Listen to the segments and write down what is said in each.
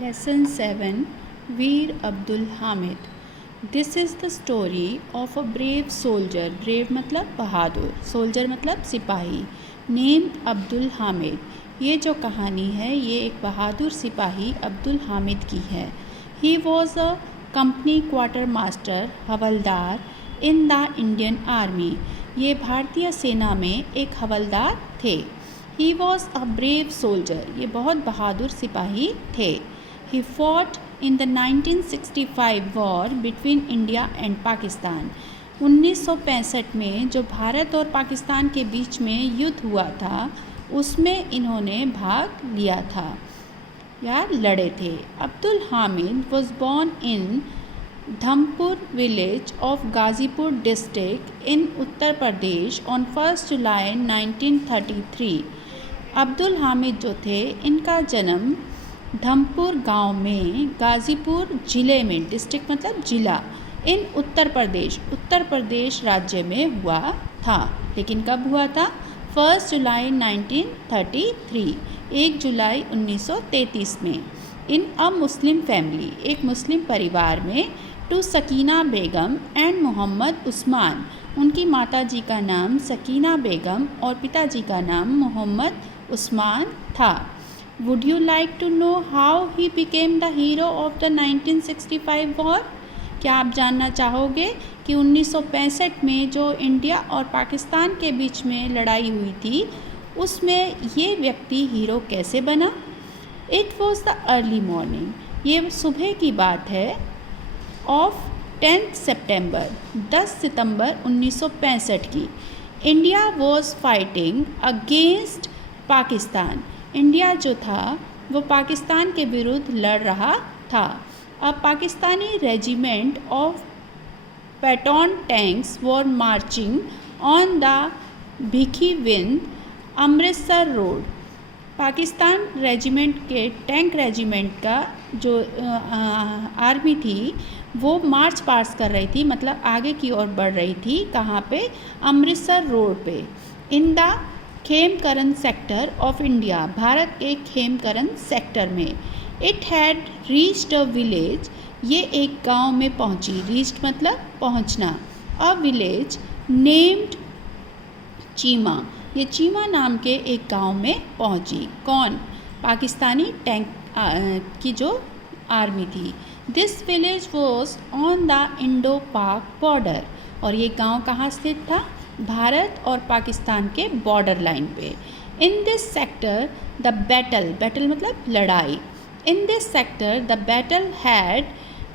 Lesson 7 Veer Abdul Hamid. This is the story of a brave soldier. Brave मतलब बहादुर, soldier मतलब सिपाही, named Abdul Hamid. ये जो कहानी है ये एक बहादुर सिपाही अब्दुल हामिद की है. He was a company quartermaster havildar in the Indian Army. ये भारतीय सेना में एक हवलदार थे. He was a brave soldier. ये बहुत बहादुर सिपाही थे. He fought in the 1965 war between India and Pakistan. 1965 में जो भारत और पाकिस्तान के बीच में युद्ध हुआ था उसमें इन्होंने भाग लिया था या लड़े थे. Abdul Hamid was born in Dhampur village of Ghazipur district in Uttar Pradesh on 1 जुलाई 1933. अब्दुल हामिद जो थे इनका जन्म धमपुर गांव में गाज़ीपुर ज़िले में, डिस्ट्रिक्ट मतलब ज़िला, इन उत्तर प्रदेश राज्य में हुआ था. लेकिन कब हुआ था? 1 जुलाई 1933, 1 जुलाई 1933 में. इन अ मुस्लिम फैमिली, एक मुस्लिम परिवार में, टू सकीना बेगम एंड मोहम्मद उस्मान. उनकी माताजी का नाम सकीना बेगम और पिताजी का नाम मोहम्मद उस्मान था. Would you like to know how he became the hero of the 1965 war? क्या आप जानना चाहोगे कि 1965 में जो इंडिया और पाकिस्तान के बीच में लड़ाई हुई थी उसमें ये व्यक्ति हीरो कैसे बना? It was the early morning. ये सुबह की बात है. ऑफ 10 सितंबर, 10 सितंबर 1965 की. India was fighting against Pakistan. India जो था वो पाकिस्तान के विरुद्ध लड़ रहा था. अब Pakistani regiment of Patton tanks were marching on the Bhikhiwind Amritsar road. Pakistan regiment के टैंक रेजिमेंट का जो आर्मी थी वो मार्च पास कर रही थी, मतलब आगे की ओर बढ़ रही थी. कहाँ पे? अमृतसर रोड पे. In the Khemkaran sector of India, Bharat के खेमकरन सेक्टर में. It had reached a village. ये एक गांव में पहुंची. रीच्ड मतलब पहुंचना. A village named Cheema. ये चीमा नाम के एक गांव में पहुंची. कौन? पाकिस्तानी टैंक की जो आर्मी थी. This village was on the Indo पाक बॉर्डर. और ये गांव कहाँ स्थित था? भारत और पाकिस्तान के बॉर्डर लाइन पे. In this sector the battle मतलब लड़ाई. In this sector the battle had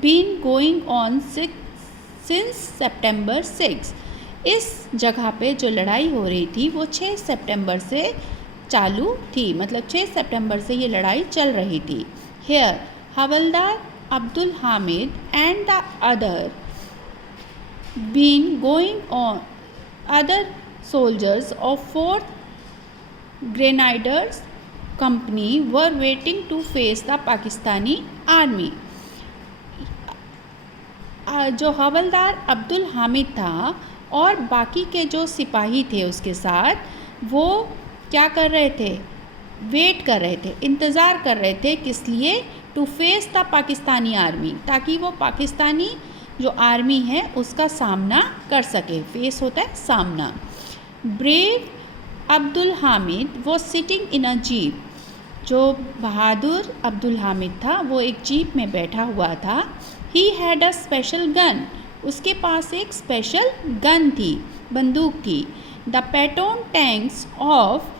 been going on since September 6. इस जगह पे जो लड़ाई हो रही थी वो 6 सितंबर से चालू थी, मतलब 6 सितंबर से ये लड़ाई चल रही थी. Here Havaldar Abdul Hamid and the other been going on. Other soldiers of 4th Grenadiers Company were waiting to face the Pakistani army. जो हवलदार अब्दुल हामिद था और बाकी के जो सिपाही थे उसके साथ, वो क्या कर रहे थे? वेट कर रहे थे, इंतज़ार कर रहे थे. किस लिए? To face the Pakistani army, ताकि वो पाकिस्तानी जो आर्मी है उसका सामना कर सके. फेस होता है सामना. ब्रेव अब्दुल हामिद वो सिटिंग इन अ जीप. जो बहादुर अब्दुल हामिद था वो एक जीप में बैठा हुआ था. He had a special gun. उसके पास एक स्पेशल गन थी, बंदूक थी. The Patton tanks of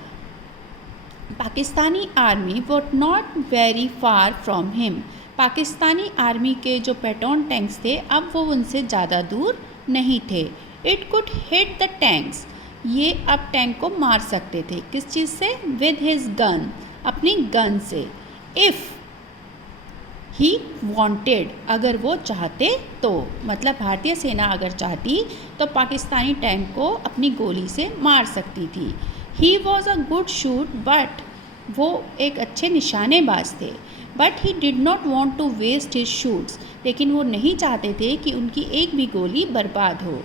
Pakistani army were not very far from him. Pakistani army के जो पैटॉन टैंक्स थे अब वो उनसे ज़्यादा दूर नहीं थे. It could hit the tanks. ये अब टैंक को मार सकते थे. किस चीज़ से? विद हिज गन, अपनी गन से. इफ़ ही वांटेड, अगर वो चाहते तो, मतलब भारतीय सेना अगर चाहती तो पाकिस्तानी टैंक को अपनी गोली से मार सकती थी. He was a good shoot but, वो एक अच्छे निशानेबाज थे. But he did not want to waste his shoots. लेकिन वो नहीं चाहते थे कि उनकी एक भी गोली बर्बाद हो.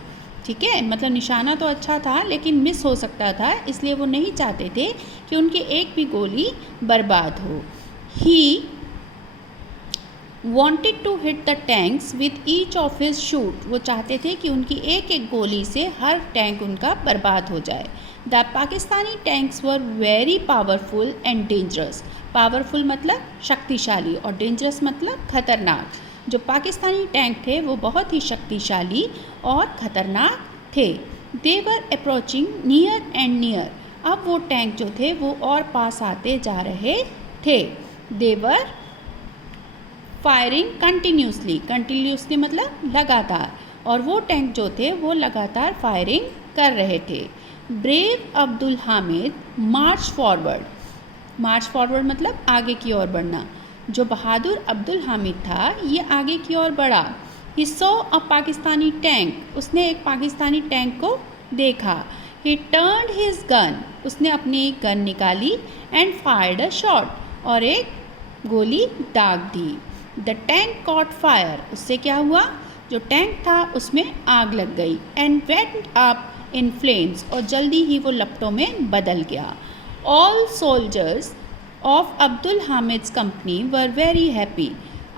ठीक है, मतलब निशाना तो अच्छा था लेकिन मिस हो सकता था, इसलिए वो नहीं चाहते थे कि उनकी एक भी गोली बर्बाद हो. ही wanted to hit the tanks with each of his shoot. वो चाहते थे कि उनकी एक एक गोली से हर टैंक उनका बर्बाद हो जाए. The Pakistani tanks were very powerful and dangerous. Powerful मतलब शक्तिशाली और डेंजरस मतलब खतरनाक. जो पाकिस्तानी टैंक थे वो बहुत ही शक्तिशाली और ख़तरनाक थे. They were approaching near and near. अब वो टैंक जो थे वो और पास आते जा रहे थे. They were firing continuously. Continuously मतलब लगातार. और वो टैंक जो थे वो लगातार फायरिंग कर रहे थे. ब्रेव अब्दुल हामिद मार्च फॉरवर्ड. मार्च फॉरवर्ड मतलब आगे की ओर बढ़ना. जो बहादुर अब्दुल हामिद था ये आगे की ओर बढ़ा. He saw a Pakistani tank. उसने एक पाकिस्तानी टैंक को देखा. ही टर्न्ड हिज गन. उसने अपनी गन निकाली एंड फायर्ड अ शॉट. और एक गोली दाग दी. The tank caught fire. उससे क्या हुआ, जो टैंक था उसमें आग लग गई. And went up in flames. और जल्दी ही वो लपटों में बदल गया. All soldiers of Abdul Hamid's company were very happy.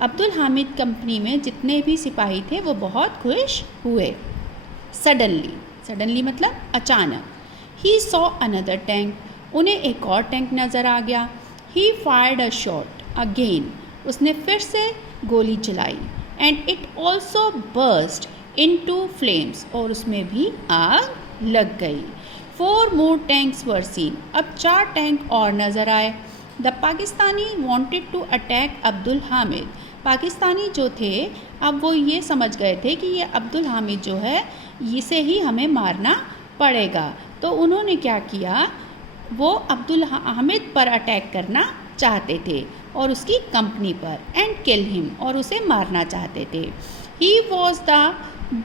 Abdul Hamid company में जितने भी सिपाही थे वो बहुत खुश हुए. सडनली. सडनली मतलब अचानक. He saw another tank. उन्हें एक और टैंक नज़र आ गया. ही फायर्ड अ शॉट अगेन. उसने फिर से गोली चलाई. And it also burst into flames. और उसमें भी आग लग गई. 4 more tanks were seen. अब 4 टैंक और नज़र आए. The Pakistani wanted to attack Abdul Hamid. Pakistani जो थे अब वो ये समझ गए थे कि ये अब्दुल हामिद जो है इसे ही हमें मारना पड़ेगा. तो उन्होंने क्या किया, वो अब्दुल हामिद पर अटैक करना चाहते थे और उसकी कंपनी पर. And kill him. और उसे मारना चाहते थे. He was the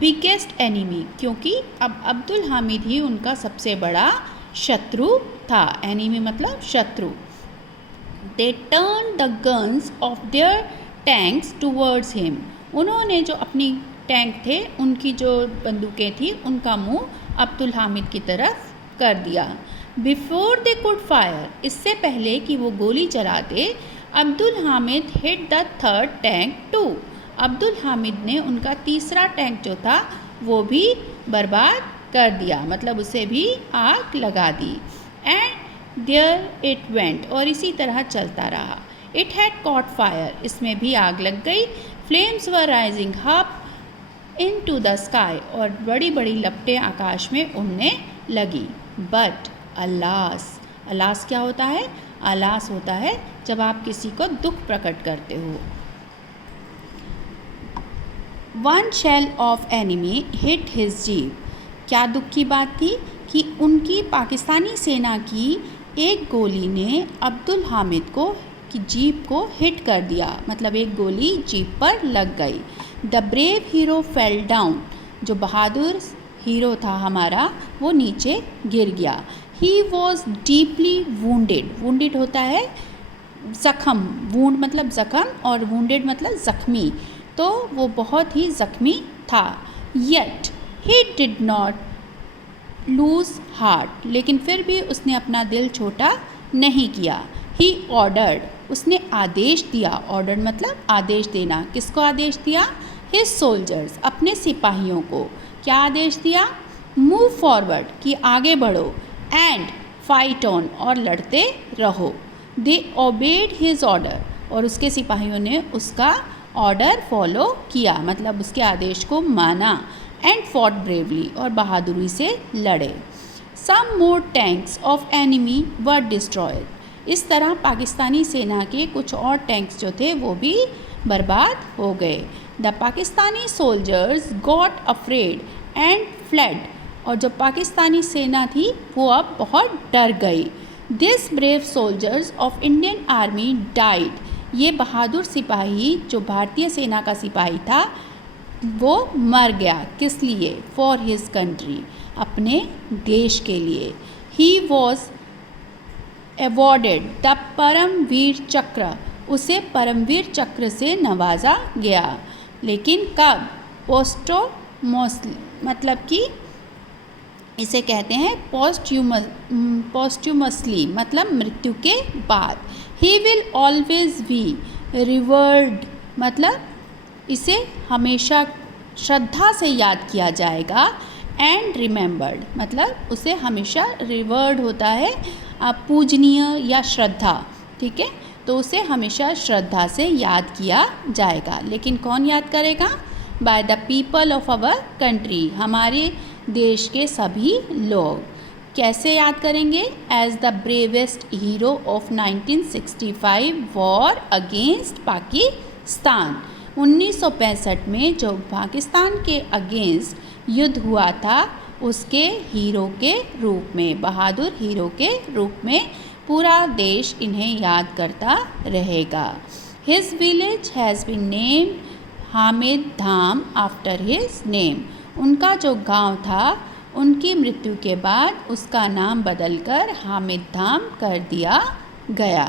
biggest enemy. क्योंकि अब अब्दुल हामिद ही उनका सबसे बड़ा शत्रु था. एनिमी मतलब शत्रु. They turned the guns of their tanks towards him. उन्होंने जो अपनी टैंक थे उनकी जो बंदूकें थी उनका मुंह अब्दुल हामिद की तरफ कर दिया. Before they could fire. इससे पहले कि वो गोली चलाते, Abdul Hamid hit the third tank too. Abdul Hamid ने उनका तीसरा टैंक जो था वो भी बर्बाद कर दिया, मतलब उसे भी आग लगा दी. And there it went. और इसी तरह चलता रहा. It had caught fire. इसमें भी आग लग गई. Flames were rising up into the sky. और बड़ी बड़ी लपटें आकाश में उड़ने लगी. But alas. अलास क्या होता है, अलास होता है जब आप किसी को दुख प्रकट करते हो. One shell of enemy hit his jeep. क्या दुख की बात थी कि उनकी पाकिस्तानी सेना की एक गोली ने अब्दुल हामिद को की जीप को हिट कर दिया, मतलब एक गोली जीप पर लग गई. The brave hero fell down. जो बहादुर हीरो था हमारा वो नीचे गिर गया. He was deeply wounded. Wounded होता है ज़ख़म. वूंड मतलब ज़ख़म और वूंडेड मतलब ज़ख्मी. तो वो बहुत ही ज़ख्मी था. Yet he did not lose heart. लेकिन फिर भी उसने अपना दिल छोटा नहीं किया. He ordered. उसने आदेश दिया. ऑर्डर्ड मतलब आदेश देना. किसको आदेश दिया, हिज सोल्जर्स, अपने सिपाहियों को. क्या आदेश दिया, मूव फॉरवर्ड कि आगे बढ़ो. एंड फाइट ऑन और लड़ते रहो. दे ओबेड हिज ऑर्डर. और उसके सिपाहियों ने उसका ऑर्डर फॉलो किया, मतलब उसके आदेश को माना. And fought bravely. और बहादुरी से लड़े. Some more tanks of enemy were destroyed. इस तरह पाकिस्तानी सेना के कुछ और टैंक्स जो थे वो भी बर्बाद हो गए. The Pakistani soldiers got afraid and fled. और जो पाकिस्तानी सेना थी वो अब बहुत डर गई. This brave soldiers of Indian army died. ये बहादुर सिपाही जो भारतीय सेना का सिपाही था वो मर गया. किस लिए, फॉर हिज कंट्री, अपने देश के लिए. He was awarded the Paramvir Chakra. उसे परमवीर चक्र से नवाजा गया. लेकिन कब, पोस्टोमोसली, मतलब कि इसे कहते हैं पोस्ट्यूमसली, मतलब मृत्यु के बाद. He will always be revered मतलब इसे हमेशा श्रद्धा से याद किया जाएगा। एंड रिमेंबर्ड मतलब उसे हमेशा रिवर्ड होता है पूजनीय या श्रद्धा, ठीक है, तो उसे हमेशा श्रद्धा से याद किया जाएगा। लेकिन कौन याद करेगा? By the people of our country, हमारे देश के सभी लोग। कैसे याद करेंगे? As the bravest hero of 1965 war against Pakistan. 1965 में जो पाकिस्तान के अगेंस्ट युद्ध हुआ था उसके हीरो के रूप में, बहादुर हीरो के रूप में पूरा देश इन्हें याद करता रहेगा। His village has been named Hamid Dham after his name. उनका जो गांव था उनकी मृत्यु के बाद उसका नाम बदलकर हामिद धाम कर दिया गया।